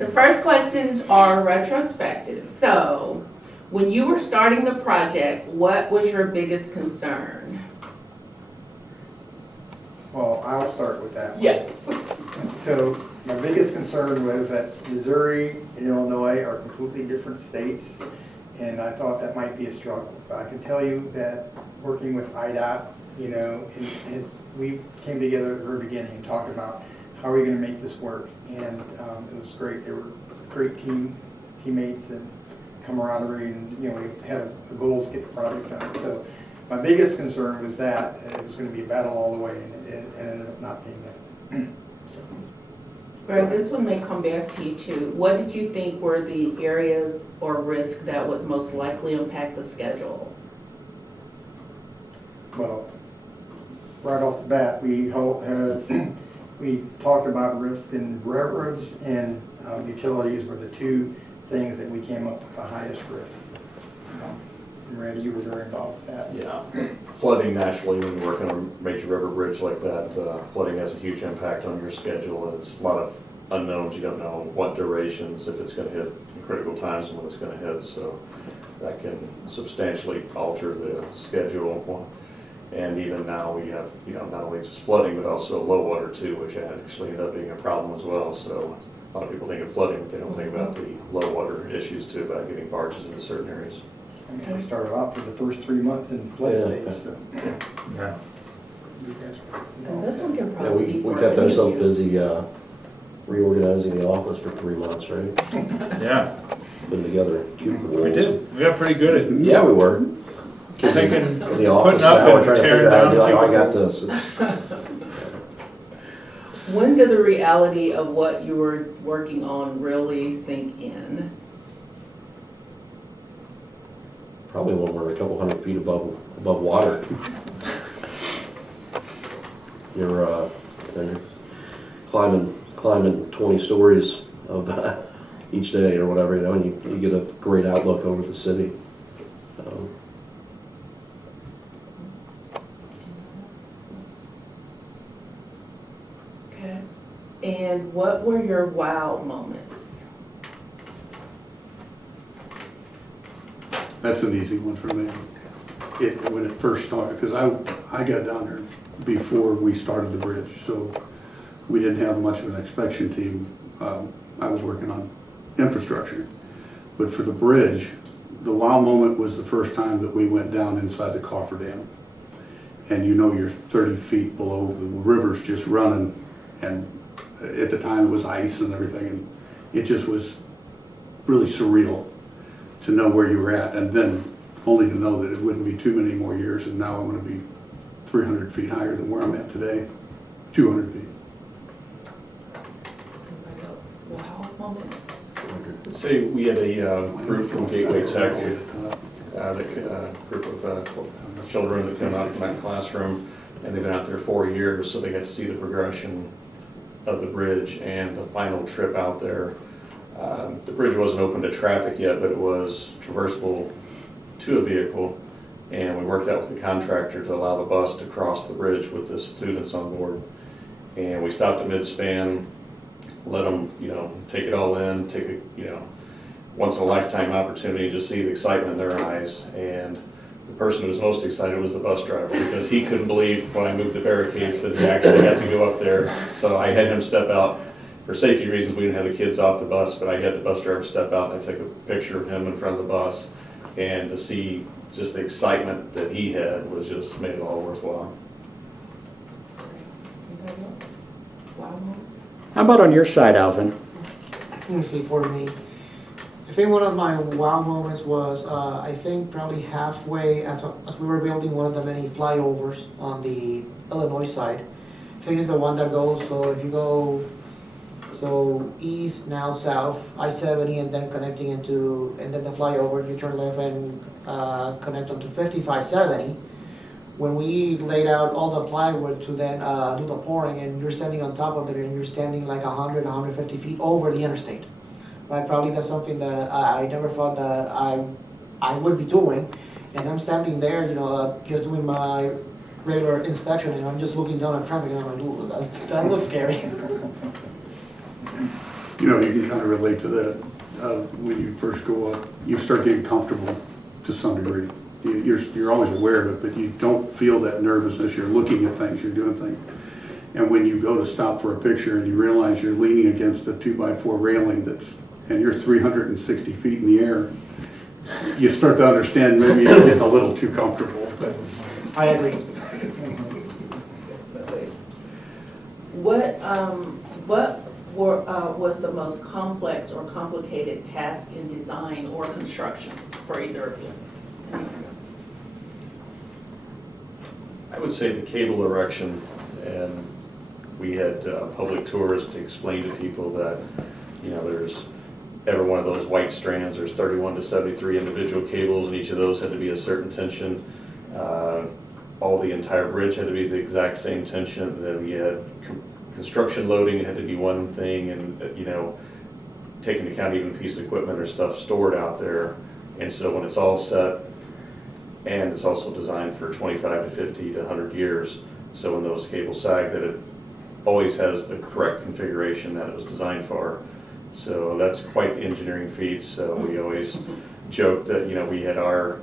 The first questions are retrospective. So, when you were starting the project, what was your biggest concern? Well, I'll start with that one. Yes. So my biggest concern was that Missouri and Illinois are completely different states, and I thought that might be a struggle. But I can tell you that working with IDOT, you know, we came together at the very beginning and talked about how are we going to make this work, and it was great. They were great teammates and camaraderie, and you know, we had a goal to get the project done. So my biggest concern was that it was going to be a battle all the way, and it ended up not being that. So. Greg, this one may come back to you too. What did you think were the areas or risk that would most likely impact the schedule? Well, right off the bat, we talked about risk in railroads and utilities were the two things that we came up with the highest risk. And Randy, you were very involved with that. Yeah, flooding naturally when you're working on a major river bridge like that, flooding has a huge impact on your schedule, and it's a lot of unknowns. You don't know what durations, if it's going to hit in critical times and when it's going to hit, so that can substantially alter the schedule. And even now we have, you know, not only just flooding but also low water too, which actually ended up being a problem as well. So a lot of people think of flooding, but they don't think about the low water issues too, about getting barges into certain areas. I mean, we started off for the first 3 months in flood stage, so. Yeah. You guys were And this one can Yeah, probably be we for kept any of ourselves you. busy reorganizing the office for 3 months, right? Yeah, Putting together cubicle walls. we did. We got pretty good at Yeah, we were. Kids in taking, the office putting up now are and trying to tearing figure out, down like, oh, I got cubicles. this. When did the reality of what you were working on really sink in? Probably when we're a couple hundred feet above water. You're climbing 20 stories of each day or whatever, you know, and you get a great outlook over the city. Okay. And what were your wow moments? That's an easy one for me. When it first started, because I got down there before we started the bridge, so we didn't have much of an inspection team. I was working on infrastructure. But for the bridge, the wow moment was the first time that we went down inside the cofferdam. And you know you're 30 feet below, the river's just running, and at the time it was ice and everything, and it just was really surreal to know where you were at, and then only to know that it wouldn't be too many more years, and now I'm going to be 300 feet higher than where I'm at today, 200 feet. Anybody else? Wow moments. Let's say we had a group from Gateway Tech, the group of children that came out from that classroom, and they've been out there 4 years, so they got to see the progression of the bridge and the final trip out there. The bridge wasn't open to traffic yet, but it was traversable to a vehicle, and we worked out with the contractor to allow the bus to cross the bridge with the students on board. And we stopped at mid-span, let them, you know, take it all in, take a, you know, once in a lifetime opportunity to see the excitement in their eyes. And the person who was most excited was the bus driver, because he couldn't believe when I moved the barricades that he actually got to go up there. So I had him step out. For safety reasons, we didn't have the kids off the bus, but I had the bus driver step out, and I took a picture of him in front of the bus. And to see just the excitement that he had was just made it all worthwhile. Anybody else? Wow moments? How about on your side, Alvin? Let me see, for me, I think one of my wow moments was, I think probably halfway, as we were building one of the many flyovers on the Illinois side. I think it's the one that goes, so if you go, so east, now south, I-70, and then connecting into, and then the flyover, you turn left and connect onto 5570. When we laid out all the plywood to then do the pouring, and you're standing on top of it, and you're standing like 100, 150 feet over the interstate. Right? Probably that's something that I never thought that I would be doing. And I'm standing there, you know, just doing my regular inspection, and I'm just looking down at traffic, and I'm like, ooh, that looks scary. You know, you can kind of relate to that. When you first go up, you start getting comfortable to some degree. You're always aware of it, but you don't feel that nervousness. You're looking at things, you're doing things. And when you go to stop for a picture and you realize you're leaning against a 2x4 railing and you're 360 feet in the air, you start to understand maybe you're getting a little too comfortable. But I agree. What was the most complex or complicated task in design or construction for either of you? I would say the cable erection, and we had public tours to explain to people that, you know, there's every one of those white strands, there's 31 to 73 individual cables, and each of those had to be a certain tension. All the entire bridge had to be the exact same tension. Then we had construction loading had to be one thing, and you know, taking into account even piece of equipment or stuff stored out there. And so when it's all set, and it's also designed for 25 to 50 to 100 years, so when those cables sag, that it always has the correct configuration that it was designed for. So that's quite the engineering feat. So we always joke that, you know, we had our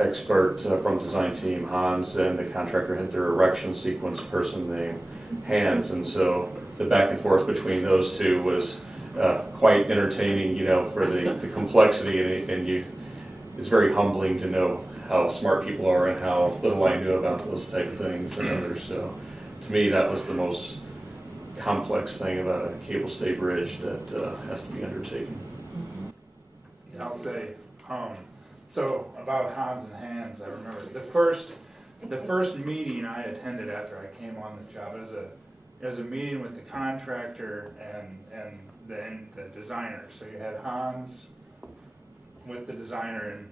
expert from design team, Hans, and the contractor had their erection sequence person named Hans, and so the back and forth between those two was quite entertaining, you know, for the complexity, and it's very humbling to know how smart people are and how little I knew about those type of things and others. So to me, that was the most complex thing about a cable stay bridge that has to be undertaken. I'll say, so about Hans and Hans, I remember the first meeting I attended after I came on the job, it was a meeting with the contractor and the designer. So you had Hans with the designer and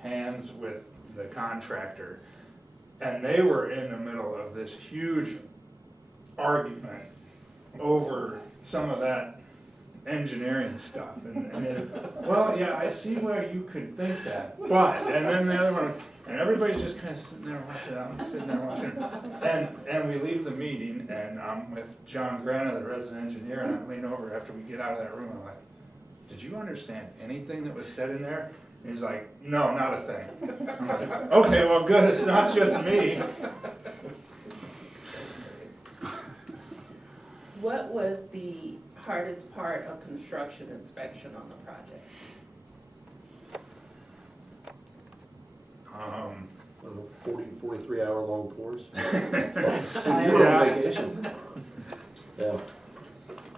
Hans with the contractor, and they were in the middle of this huge argument over some of that engineering stuff, well, yeah, I see where you could think that, but, and then the other one, and everybody's just kind of sitting there watching, I'm sitting there watching, and we leave the meeting, and I'm with John Grana, the resident engineer, and I lean over after we get out of that room, I'm like, did you understand anything that was said in there? And he's like, no, not a thing. I'm like, okay, well, good, it's not just me. What was the hardest part of construction inspection on the project? 43 hour long pours. I You were on Yeah. vacation. Yeah.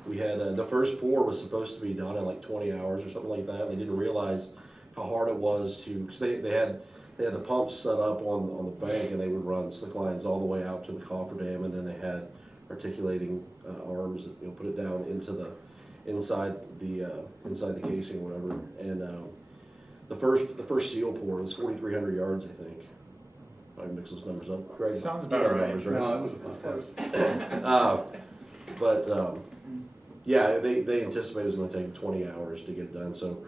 We had, the first pour was supposed to be done in like 20 hours or something like that. They didn't realize how hard it was to, because they had the pumps set up on the bank, and they would run slick lines all the way out to the cofferdam, and then they had articulating arms that, you know, put it down into the inside the casing or whatever. And the first seal pour was 4,300 yards, I think. I mix those numbers up. Greg, Sounds you know about the right. numbers, right? no, it was close. But yeah, they anticipated it was going to take 20 hours to get it done. So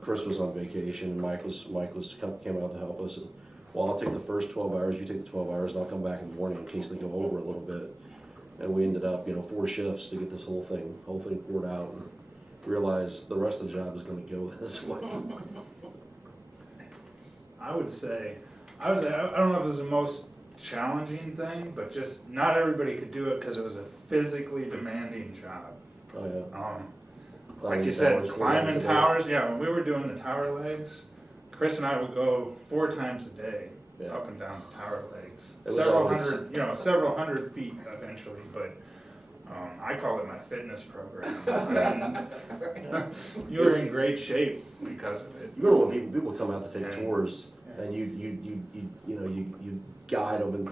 Chris was on vacation, and Mike came out to help us. And, well, I'll take the first 12 hours, you take the 12 hours, and I'll come back in the morning in case they go over a little bit. And we ended up, 4 shifts to get this whole thing poured out, and realized the rest of the job is going to go this way. I would say, I don't know if it was the most challenging thing, but just not everybody could do it because it was a physically demanding job. Oh yeah. Like you said, climbing towers, yeah, when we were doing the tower legs, Chris and I would go 4 times a day, Yeah. up and down the tower legs. It was Several always- hundred feet eventually, but I call it my fitness program. You were in great shape because of it. You remember when people come out to take tours, and you guide them, and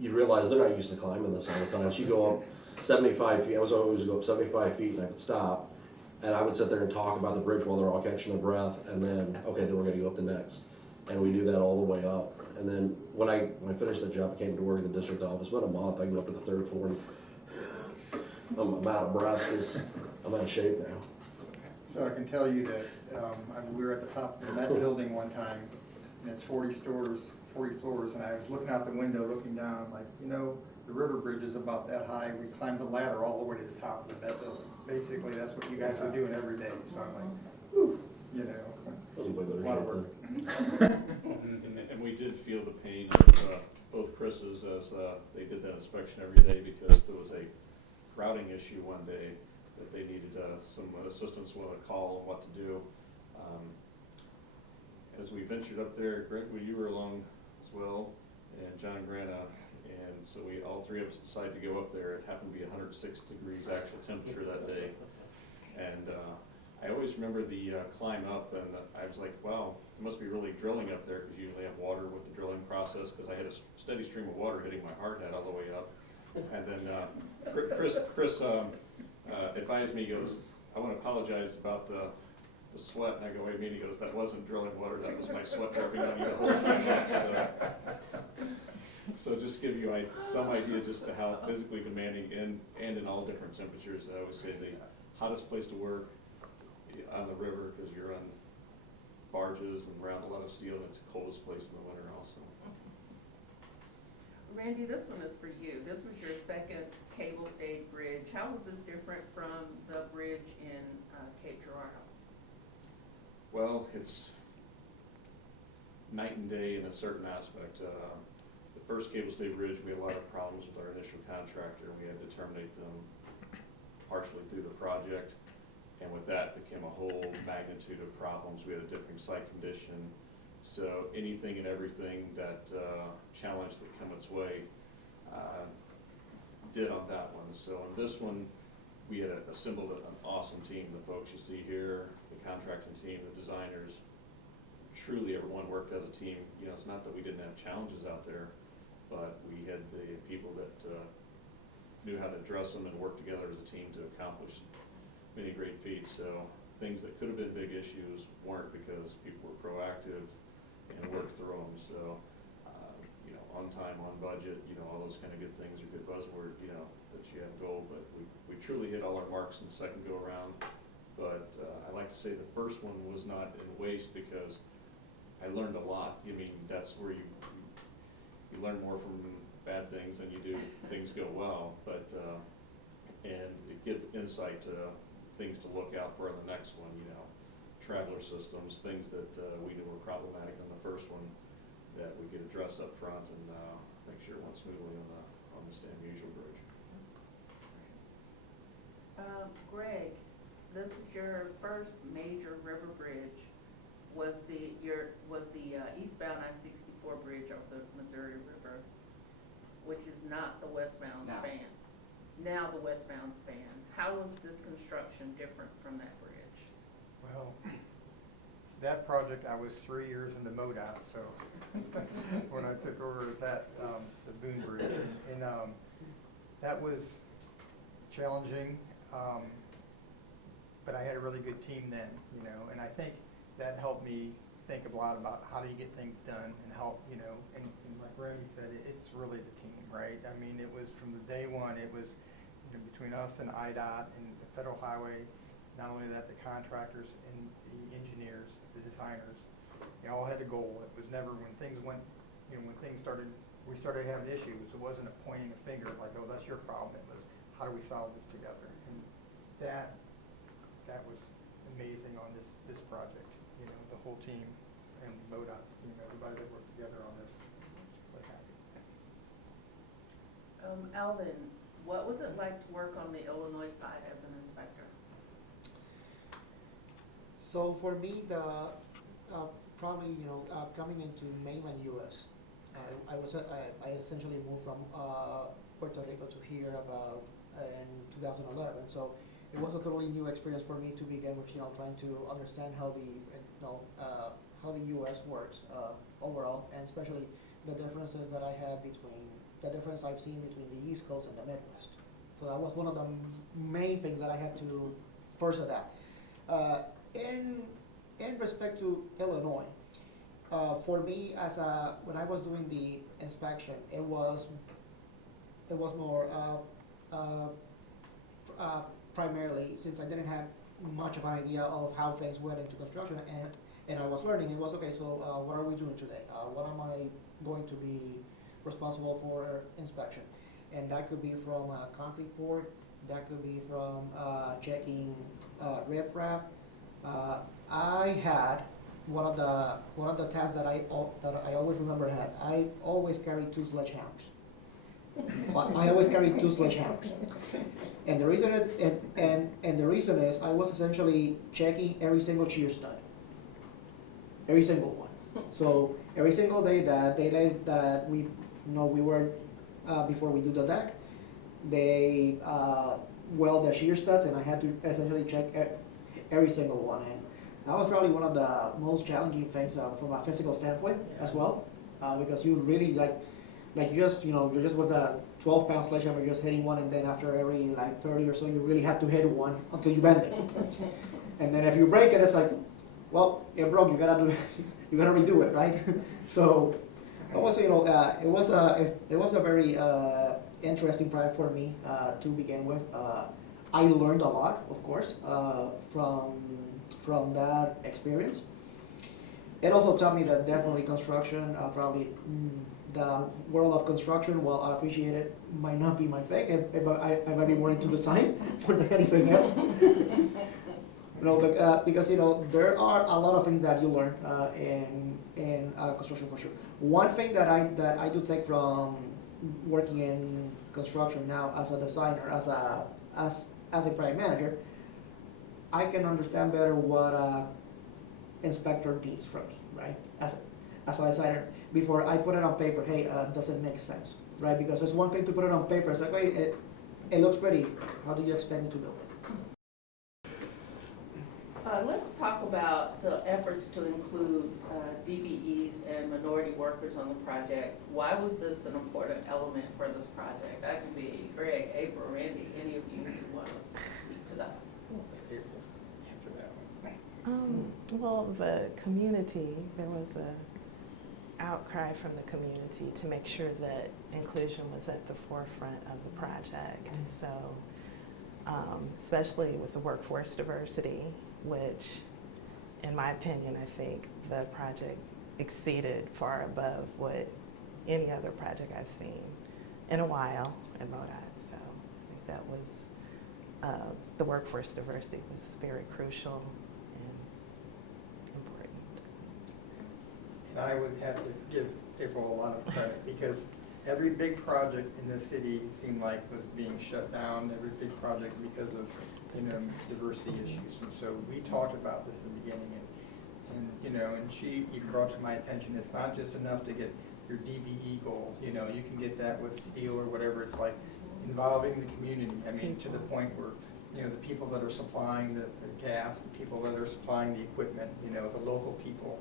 you realize they're not used to climbing this all the time. So you go up 75 feet. I was always go up 75 feet, and I could stop, and I would sit there and talk about the bridge while they're all catching their breath, and then then we're gonna go up the next, and we do that all the way up. And then when I finished that job, I came to work at the district office. About a month, I go up to the 3rd floor, and I'm out of breath because I'm out of shape now. So I can tell you that we were at the top of the Met building one time, and it's 40 floors, and I was looking out the window, looking down, I'm like, the river bridge is about that high. We climbed the ladder all the way to the top of that building. Basically, that's what you guys were doing every day, so I'm like, whew, you know, That was way better it's a lot of shape work. than- And we did feel the pain of both Chris's as they did that inspection every day because there was a routing issue one day that they needed some assistance with a call and what to do. As we ventured up there, Greg, you were along as well, and John and Grana, and so we, all three of us decided to go up there. It happened to be 106 degrees actual temperature that day. And I always remember the climb up, and I was like, wow, it must be really drilling up there, because you usually have water with the drilling process, because I had a steady stream of water hitting my hard hat all the way up. And then Chris advised me, he goes, I want to apologize about the sweat, and I go, wait a minute, he goes, that wasn't drilling water, that was my sweat dripping on you the whole time. So just give you some idea just to how physically demanding and in all different temperatures. I always say the hottest place to work on the river, because you're on barges and around a lot of steel, and it's the coldest place in the winter also. Randy, this one is for you. This was your second cable stayed bridge. How was this different from the bridge in Cape Girardeau? Well, it's night and day in a certain aspect. The first cable stay bridge, we had a lot of problems with our initial contractor, and we had to terminate them partially through the project. And with that became a whole magnitude of problems. We had a different site condition. So anything and everything that challenge that come its way did on that one. So on this one, we had assembled an awesome team. The folks you see here, the contracting team, the designers, truly everyone worked as a team. You know, it's not that we didn't have challenges out there, but we had the people that knew how to address them and work together as a team to accomplish many great feats. So things that could have been big issues weren't, because people were proactive and worked through them. So, you know, on time, on budget, you know, all those kind of good things are good buzzword, you know, that you have goal. But we truly hit all our marks in the second go around. But I like to say the first one was not in waste, because I learned a lot. I mean, that's where you learn more from bad things than you do things go well. But and it gives insight to things to look out for in the next one, you know, traveler systems, things that we knew were problematic in the first one that we could address up front and make sure it went smoothly on the Musial Bridge. Greg, this is your first major river bridge. Was the eastbound I-64 bridge over the Missouri River, which is not the westbound No. span. Now the westbound span. How was this construction different from that bridge? Well, that project, I was 3 years into MoDOT, so when I took over as that, the Boone Bridge, and that was challenging, but I had a really good team then, you know, and I think that helped me think a lot about how do you get things done and help, you know, and like Randy said, it's really the team, right? I mean, it was from the day one, it was, you know, between us and IDOT and the Federal Highway. Not only that, the contractors and the engineers, the designers, they all had a goal. It was never, when things went, you know, when things started, we started having issues, it wasn't a pointing a finger like, oh, that's your problem. It was, how do we solve this together? And that was amazing on this project. You know, the whole team and MoDOT's team, everybody that worked together on this, really happy. Alvin, what was it like to work on the Illinois side as an inspector? So for me, probably, you know, coming into mainland U.S., I essentially moved from Puerto Rico to here about in 2011. So it was a totally new experience for me to begin with, you know, trying to understand how the U.S. works overall, and especially the differences that I had the difference I've seen between the East Coast and the Midwest. So that was one of the main things that I had to first adapt. In respect to Illinois, for me, when I was doing the inspection, it was more primarily, since I didn't have much of an idea of how things went into construction, and I was learning. It was okay. So what are we doing today? What am I going to be responsible for inspection? And that could be from concrete pour, that could be from checking riprap. I had one of the tasks that I always remember I always carried 2 sledgehammers. I always carried 2 sledgehammers. And the reason is I was essentially checking every single shear stud. Every single one. So every single day that we were before we do the deck, they weld the shear studs, and I had to essentially check every single one. And that was probably one of the most challenging things from a physical standpoint as well, because you really you're just with a 12-pound sledgehammer, you're just hitting one, and then after every 30 or so, you really have to hit one until you bend it. And then if you break it, it's like, well, it broke. You gotta redo it, right? So it was it was a very interesting project for me to begin with. I learned a lot, of course, from that experience. It also taught me that definitely construction, the world of construction, while I appreciate it, might not be my thing. I might be more into design more than anything else. Because there are a lot of things that you learn in construction for sure. One thing that I do take from working in construction now as a designer, as a project manager, I can understand better what a inspector needs from me, right? As a designer, before I put it on paper, hey, does it make sense, right? Because it's one thing to put it on paper. It's like, wait, it looks pretty. How do you expect me to build it? Let's talk about the efforts to include DBEs and minority workers on the project. Why was this an important element for this project? That can be Greg, April, Randy, any of you who want to speak to that. April, answer that one. Well, the community, there was a outcry from the community to make sure that inclusion was at the forefront of the project. So, especially with the workforce diversity, which, in my opinion, I think the project exceeded far above what any other project I've seen in a while in MoDOT. So I think that was, the workforce diversity was very crucial and important. And I would have to give April a lot of credit, because every big project in the city seemed like was being shut down, every big project because of diversity issues. And so we talked about this in the beginning, and she even brought to my attention, it's not just enough to get your DBE goal, you can get that with steel or whatever. It's like involving the community. I mean, to the point where, the people that are supplying the gas, the people that are supplying the equipment, the local people.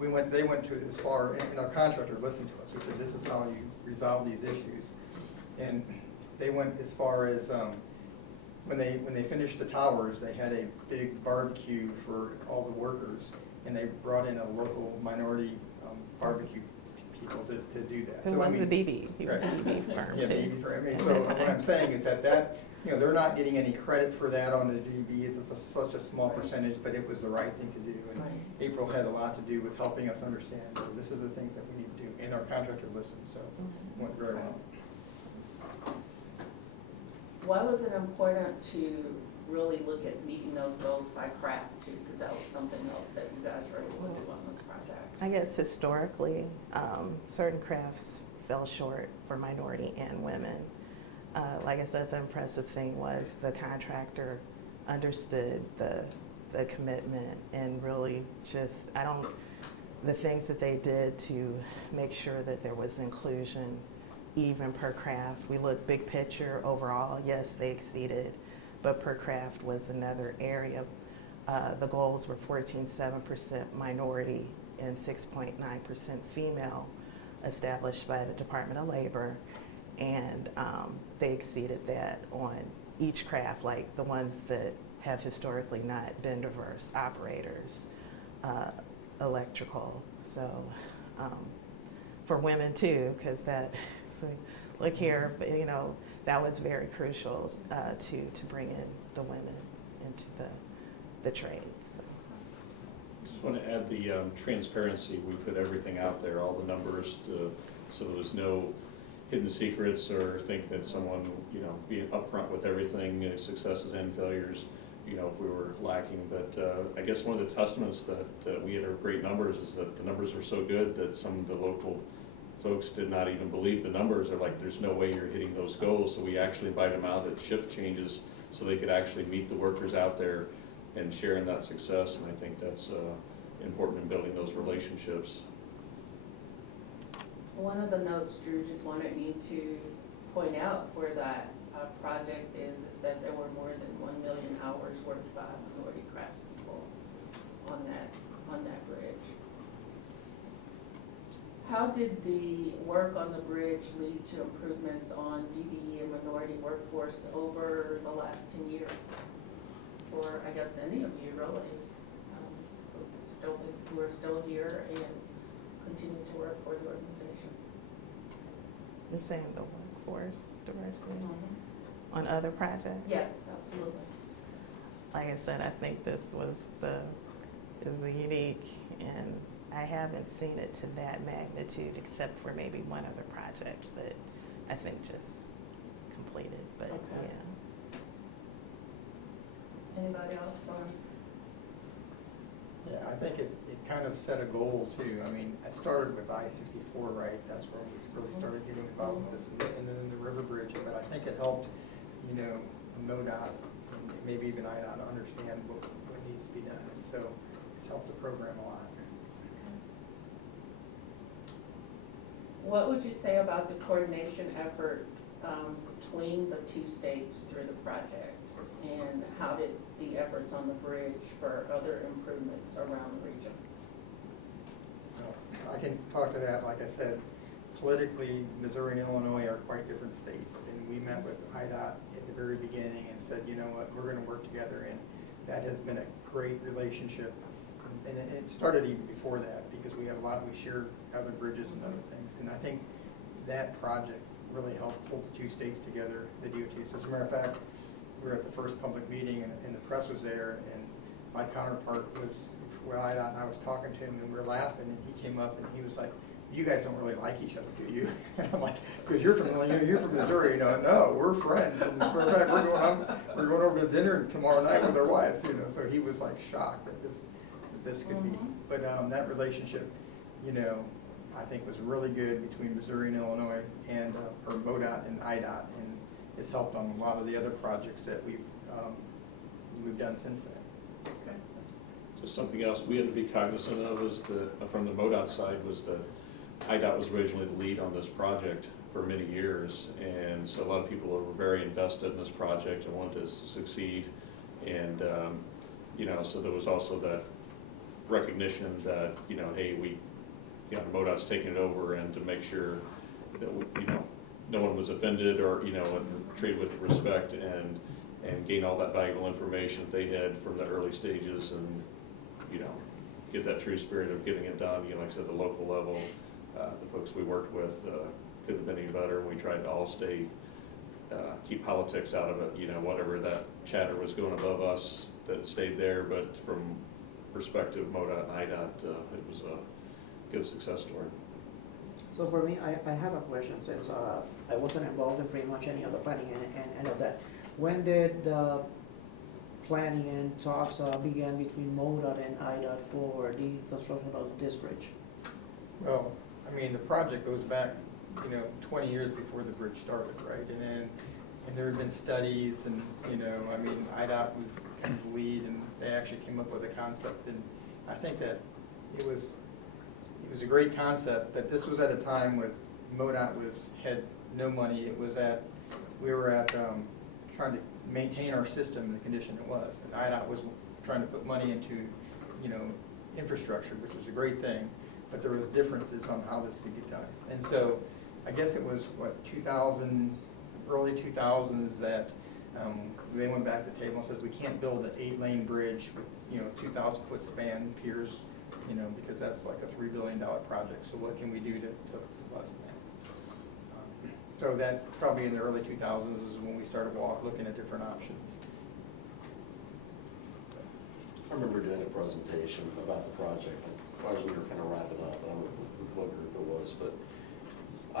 They went to as far, and our contractor listened to us. We said, this is how you resolve these issues. And they went as far as, when they finished the towers, they had a big barbecue for all the workers, and they brought in a local minority barbecue people to do that. It was a DB. He was a Right. DB firm Yeah, too. maybe for, so what I'm saying is that they're not getting any credit for that on the DB. It's such a small percentage, but it was the right thing to do. And Right. April had a lot to do with helping us understand, this is the things that we need to do, and our contractor listened, so it went very well. Why was it important to really look at meeting those goals by craft too? Because that was something else that you guys were able to do on this project. I guess historically, certain crafts fell short for minority and women. Like I said, the impressive thing was the contractor understood the commitment and really just, the things that they did to make sure that there was inclusion even per craft. We look big picture overall, yes, they exceeded, but per craft was another area. The goals were 14.7% minority and 6.9% female, established by the Department of Labor, and they exceeded that on each craft, like the ones that have historically not been diverse, operators, electrical, so for women too, because so look here, but that was very crucial to bring in the women into the trades. So. Just want to add the transparency. We put everything out there, all the numbers, so there was no hidden secrets or think that someone, you know, being upfront with everything, successes and failures, you know, if we were lacking. But I guess one of the testaments that we had our great numbers is that the numbers were so good that some of the local folks did not even believe the numbers. They're like, there's no way you're hitting those goals. So we actually invited them out at shift changes so they could actually meet the workers out there and share in that success. And I think that's important in building those relationships. One of the notes Drew just wanted me to point out for that project is that there were more than 1 million hours worked by minority craftspeople on that bridge. How did the work on the bridge lead to improvements on DBE and minority workforce over the last 10 years? Or I guess any of you really, who are still here and continue to work for the organization? You're saying the workforce diversity on other projects? Yes, absolutely. Like I said, I think this was is a unique, and I haven't seen it to that magnitude except for maybe one other project that I think just completed, but Okay. yeah. Anybody else on? Yeah, I think it kind of set a goal too. I mean, I started with I-64, right? That's where we really started getting involved with this, and then the river bridge. But I think it helped, you know, MoDOT and maybe even IDOT understand what needs to be done. And so it's helped the program a lot. What would you say about the coordination effort between the two states through the project? And how did the efforts on the bridge for other improvements around the region? I can talk to that. Like I said, politically, Missouri and Illinois are quite different states. And we met with IDOT at the very beginning and said, you know what, we're going to work together. And that has been a great relationship. And it started even before that because we share other bridges and other things. And I think that project really helped pull the two states together, the DOTs. As a matter of fact, we were at the first public meeting and the press was there, and my counterpart was, IDOT, and I was talking to him and we were laughing, and he came up and he was like, you guys don't really like each other, do you? And I'm like, because you're from Missouri, you know. No, we're friends. And as a matter of fact, we're going over to dinner tomorrow night with our wives, you know. So he was like shocked that this could be. But that relationship, you know, I think was really good between Missouri and Illinois, and or MoDOT and IDOT, and it's helped on a lot of the other projects that we've done since then. Okay. Just something else we had to be cognizant of is from the MoDOT side was that IDOT was originally the lead on this project for many years, and so a lot of people were very invested in this project and wanted to succeed, and you know, so there was also that recognition that, you know, hey, MoDOT's taking it over, and to make sure that, you know, no one was offended or, you know, and treated with respect and gain all that valuable information that they had from the early stages, and, you know, get that true spirit of getting it done. You know, like I said, the local level, the folks we worked with couldn't have been any better, and we tried to all keep politics out of it. You know, whatever that chatter was going above us, that it stayed there, but from perspective of MoDOT and IDOT, it was a good success story. So for me, I have a question, since I wasn't involved in pretty much any of the planning and of that. When did the planning and talks began between MoDOT and IDOT for the construction of this bridge? Well, I mean, the project goes back, you know, 20 years before the bridge started, right? And there have been studies, and, you know, I mean, IDOT was kind of the lead, and they actually came up with a concept, and I think that it was a great concept, but this was at a time when MoDOT had no money. We were at trying to maintain our system in the condition it was, and IDOT was trying to put money into, you know, infrastructure, which was a great thing, but there was differences on how this could get done. And so I guess it was, early 2000s that they went back to the table and said, we can't build an 8-lane bridge with, you know, 2,000-foot span piers, you know, because that's like a $3 billion project. So what can we do to lessen that? So that probably in the early 2000s is when we started looking at different options. I remember doing a presentation about the project as we were kind of wrapping up. I don't know what group it was, but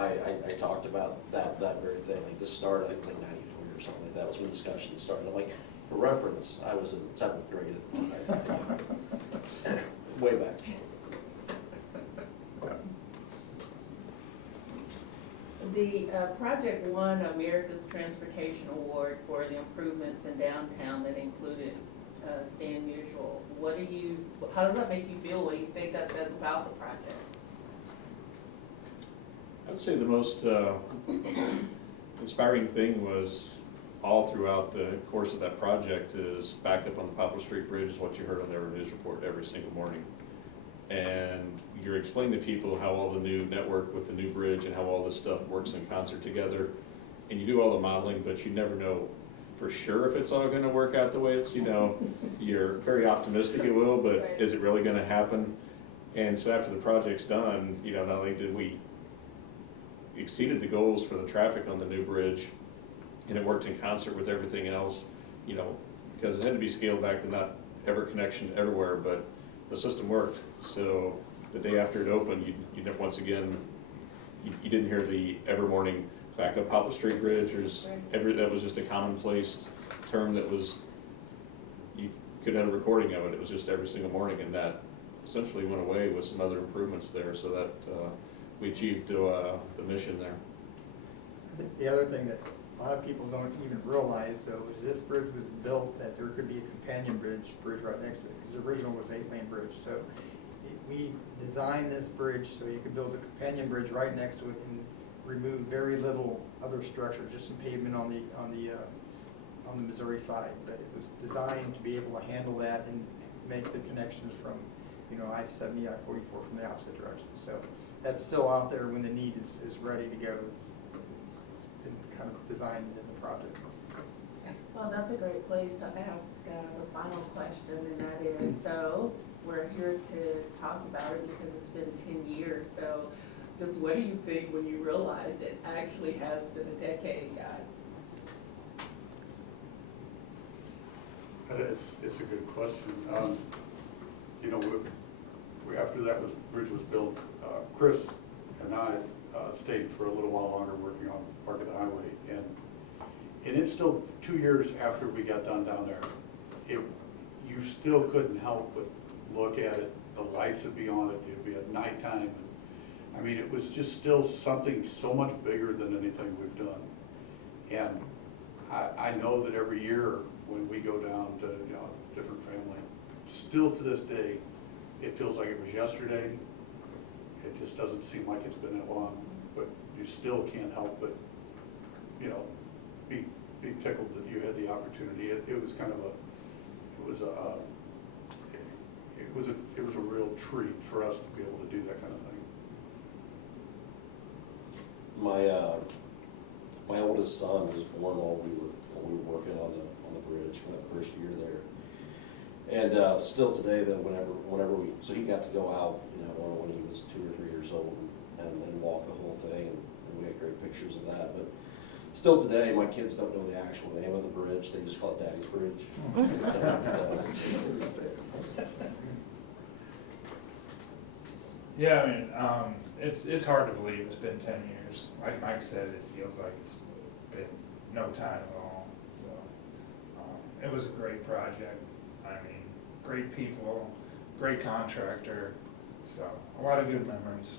I talked about that very thing, like this started, I think like 93 or something like that, was when discussions started. I'm like, for reference, I was in 7th grade at the time. Way back. The project won America's Transportation Award for the improvements in downtown that included Stan Musial. How does that make you feel? What do you think that says about the project? I would say the most inspiring thing was all throughout the course of that project is back up on the Poplar Street Bridge is what you heard on their news report every single morning. And you're explaining to people how all the new network with the new bridge and how all this stuff works in concert together. And you do all the modeling, but you never know for sure if it's all gonna work out the way it's, you're very optimistic it will, but Right. is it really gonna happen? And so after the project's done, not only did we exceeded the goals for the traffic on the new bridge, and it worked in concert with everything else, because it had to be scaled back to not ever connection everywhere, but the system worked. So the day after it opened, you once again, you didn't hear the every morning back up Poplar Street Bridge. That was just a commonplace term that was, you could have a recording of it. It was just every single morning, and that essentially went away with some other improvements there, so that we achieved the mission there. I think the other thing that a lot of people don't even realize, though, is this bridge was built that there could be a companion bridge right next to it, because the original was 8-lane bridge. So we designed this bridge so you could build a companion bridge right next to it and remove very little other structure, just some pavement on the Missouri side. But it was designed to be able to handle that and make the connections from, I-70, I-44 from the opposite direction. So that's still out there when the need is ready to go. It's been kind of designed into the project. Well, that's a great place to ask the final question, and that is, so we're here to talk about it because it's been 10 years. So just what do you think when you realize it actually has been a decade, guys? It's a good question. After that bridge was built, Chris and I stayed for a little while longer working on Park of the Highway, and it's still 2 years after we got done down there. You still couldn't help but look at it. The lights would be on it. It'd be at nighttime. I mean, it was just still something so much bigger than anything we've done. And I know that every year when we go down to different family, still to this day, it feels like it was yesterday. It just doesn't seem like it's been that long, but you still can't help but, be tickled that you had the opportunity. It was kind of it was a real treat for us to be able to do that kind of thing. My oldest son was born while we were working on the bridge for that first year there. And still today, though, whenever so he got to go out, when he was 2 or 3 years old and walk the whole thing, and we had great pictures of that. But still today, my kids don't know the actual name of the bridge; they just call it Daddy's Bridge. Yeah, I mean, it's hard to believe it's been 10 years. Like Mike said, it feels like it's been no time at all. So it was a great project. I mean, great people, great contractor. So a lot of good memories.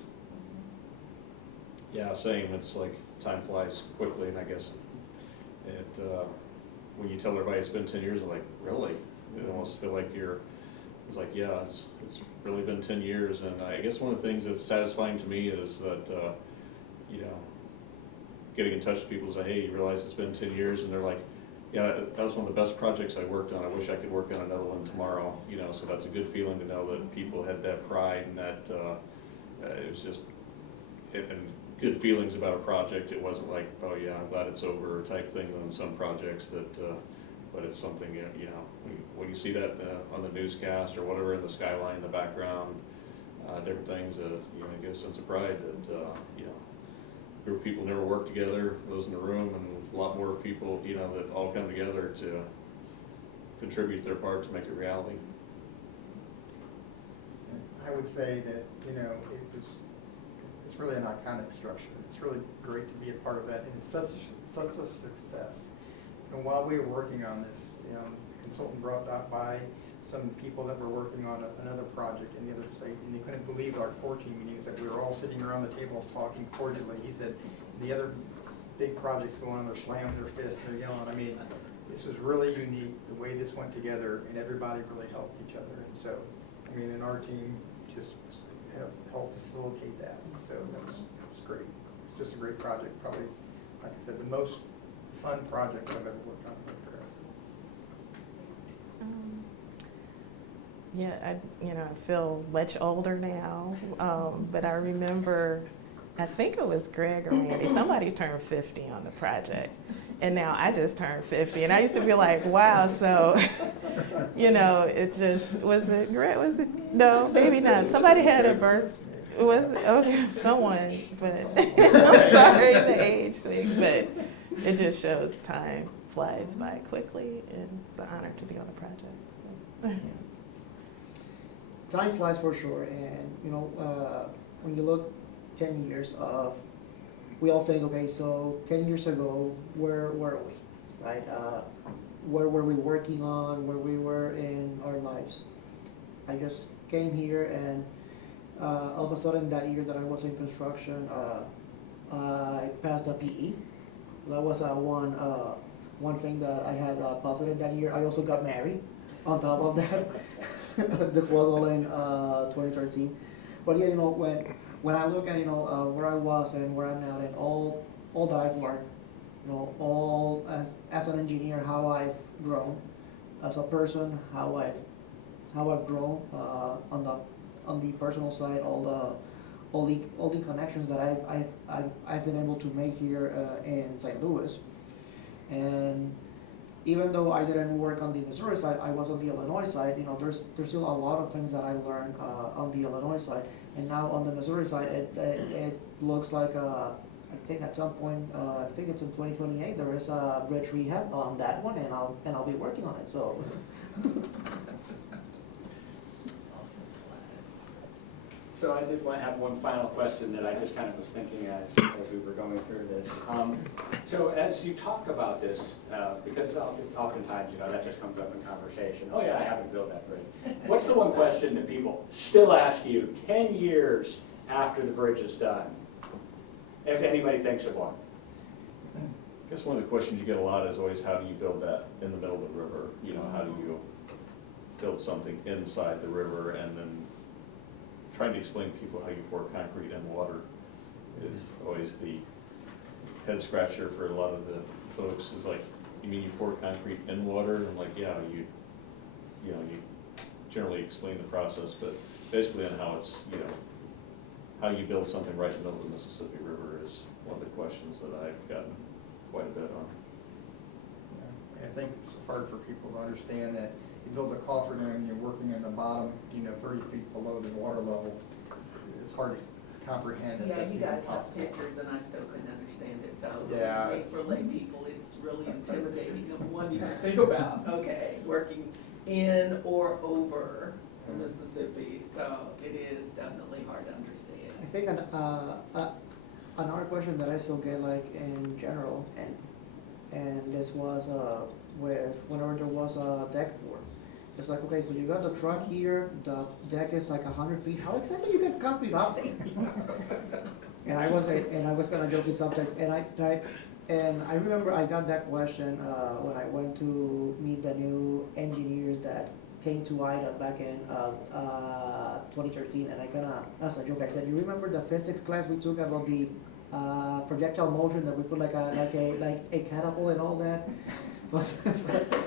Yeah, same. It's like time flies quickly, and I guess when you tell everybody it's been 10 years, they're like, really? You almost feel like it's like, yeah, it's really been 10 years. And I guess one of the things that's satisfying to me is that, getting in touch with people and say, hey, you realize it's been 10 years? And they're like, yeah, that was one of the best projects I worked on. I wish I could work on another one tomorrow. So that's a good feeling to know that people had that pride and that it was just, and good feelings about a project. It wasn't like, oh yeah, I'm glad it's over type thing on some projects that, but it's something, when you see that on the newscast or whatever in the skyline in the background, different things, you get a sense of pride that, a group of people never worked together, those in the room, and a lot more people, that all come together to contribute their part to make it reality. I would say that, it's really an iconic structure. It's really great to be a part of that, and it's such a success. And while we were working on this, the consultant brought by some people that were working on another project in the other state, and they couldn't believe our core team meetings, that we were all sitting around the table talking cordially. He said, the other big projects going on, they're slamming their fists, they're yelling. I mean, this was really unique, the way this went together, and everybody really helped each other. And so, I mean, and our team just helped facilitate that, and so that was great. It's just a great project, probably, like I said, the most fun project I've ever worked on in my career. Yeah, I feel much older now, but I remember, I think it was Greg or Randy, somebody turned 50 on the project, and now I just turned 50, and I used to be like, wow, so, it just, was it Greg, no, maybe not, somebody had a birth, okay, someone, but, I'm sorry, the age thing, but it just shows time flies by quickly, and it's an honor to be on the project, so, yes. Time flies for sure, and when you look 10 years of, we all think, okay, so 10 years ago, where were we, right? Where were we working on, where we were in our lives? I just came here, and all of a sudden that year that I was in construction, I passed the PE. That was one thing that I had positive that year. I also got married on top of that. This was all in 2013. But yeah, when I look at where I was and where I'm now, and all that I've learned, all as an engineer, how I've grown, as a person, how I've grown on the personal side, all the connections that I've been able to make here in St. Louis, and even though I didn't work on the Missouri side, I was on the Illinois side. There's still a lot of things that I learned on the Illinois side, and now on the Missouri side, it looks like I think at some point, I think it's in 2028, there is a bridge rehab on that one, and I'll be working on it. So. So I did want to have one final question that I just kind of was thinking as we were going through this. So as you talk about this, because oftentimes, that just comes up in conversation. Oh yeah, I haven't built that bridge. What's the one question that people still ask you 10 years after the bridge is done? If anybody thinks of one. I guess one of the questions you get a lot is always, how do you build that in the middle of the river? How do you build something inside the river? And then trying to explain to people how you pour concrete in water is always the head scratcher for a lot of the folks. Is like, you mean you pour concrete in water? And I'm like, yeah, you generally explain the process, but basically on how it's, how you build something right in the middle of the Mississippi River is one of the questions that I've gotten quite a bit on. Yeah. I think it's hard for people to understand that you build a coffer dam and you're working in the bottom, 30 feet below the water level. It's hard to comprehend that. Yeah, That's you even guys have possible. pictures, and I still couldn't understand it, so. Yeah, For lay people, it's really intimidating, one you think about, okay, working in or over the Mississippi, so it is definitely hard to understand. I think another question that I still get, like in general, and this was whenever there was a deck board. It's like, okay, so you got the truck here, the deck is like 100 feet. How exactly you get concrete out there? And I was kind of joking sometimes, and I remember I got that question when I went to meet the new engineers that came to IDA back in 2013, and I kind of, as a joke, I said, you remember the physics class we took about the projectile motion that we put like a catapult and all that?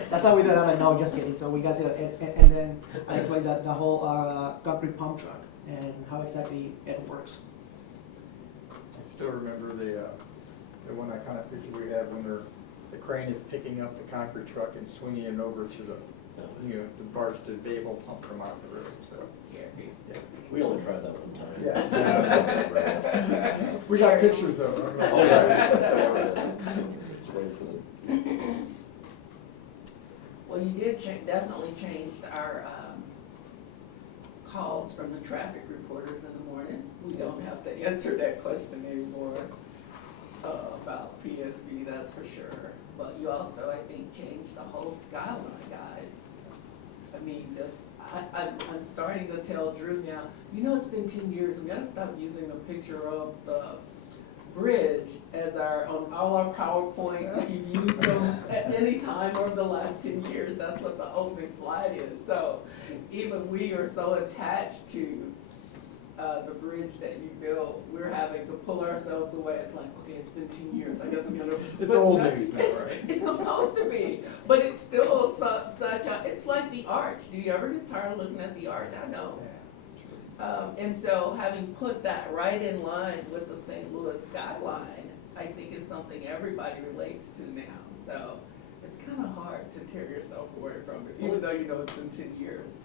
That's how we did it. I'm like, no, just kidding. So we got it, and then I explained that the whole concrete pump truck and how exactly it works. I still remember the one I kind of picture we have when the crane is picking up the concrete truck and swinging it over to the barge to be able to pump them out of the river. So Scary. yeah. We only tried that one time. Yeah. We got pictures of it. Oh, yeah. Just waiting for the. Well, you did definitely changed our calls from the traffic reporters in the morning. We don't have to answer that question anymore about PSV, that's for sure. But you also, I think, changed the whole skyline, guys. I mean, just, I'm starting to tell Drew now, you know, it's been 10 years, we gotta stop using the picture of the bridge as on all our PowerPoints. If you've used them at any time over the last 10 years, that's what the opening slide is. So even we are so attached to the bridge that you built, we're having to pull ourselves away. It's like, okay, it's been 10 years, I guess I'm gonna. It's but old that- news now, right? It's supposed to be, but it's still such a, it's like the arch. Do you ever get tired of looking at the arch? I know. And so having put that right in line with the St. Louis skyline, I think is something everybody relates to now. So it's kind of hard to tear yourself away from it, even though you know it's been 10 years.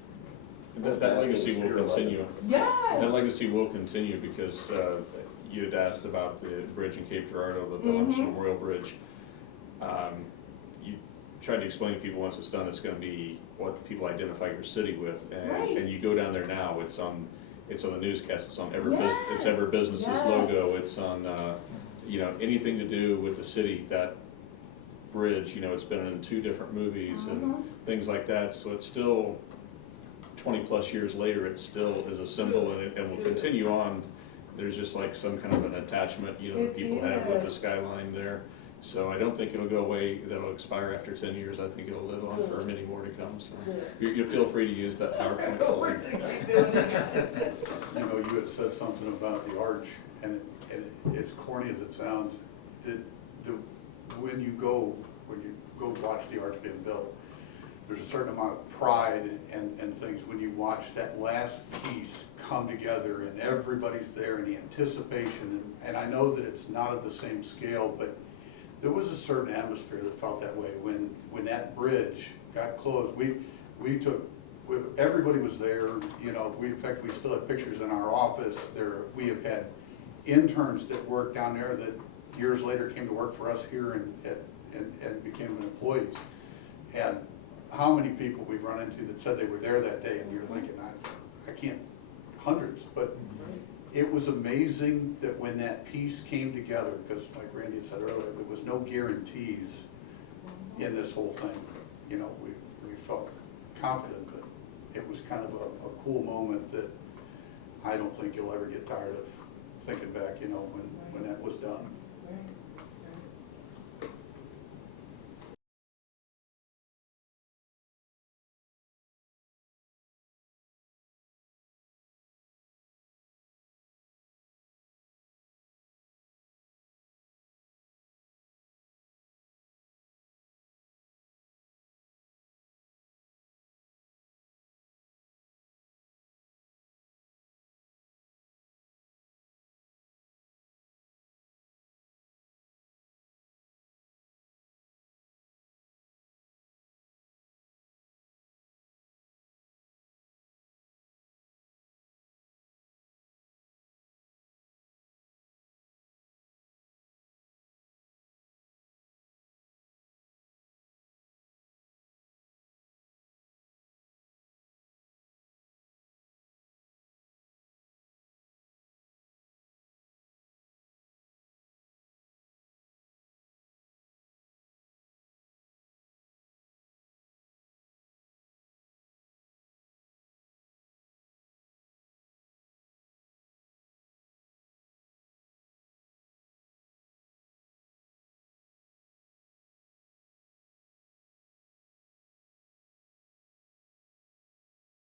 That legacy will continue. Yes. That legacy will continue because you had asked about the bridge in Cape Girardeau, the Veterans Memorial Bridge. You tried to explain to people once it's done, it's gonna be what people identify your city with. Right. And you go down there now, it's on the newscast, it's on every Yes. business's Yes. logo, it's on, anything to do with the city, that bridge, it's been in 2 different movies and things like that, so it's still 20-plus years later, it still is a symbol and will continue on. There's just like some kind of an attachment, that people have with the skyline there. So I don't think it'll go away, that'll expire after 10 years. I think it'll live on for many more to come, so. You feel free to use that PowerPoint We're slide. gonna keep doing it, guys. You know, you had said something about the arch, and as corny as it sounds, when you go watch the arch being built, there's a certain amount of pride and things when you watch that last piece come together and everybody's there and the anticipation, and I know that it's not at the same scale, but there was a certain atmosphere that felt that way when that bridge got closed. Everybody was there, in fact, we still have pictures in our office there. We have had interns that worked down there that years later came to work for us here and became employees. And how many people we've run into that said they were there that day, and you're thinking, I can't, hundreds, but it was amazing that when that piece came together, because like Randy had said earlier, there was no guarantees in this whole thing. We felt confident, but it was kind of a cool moment that I don't think you'll ever get tired of thinking back, when that was done. Right.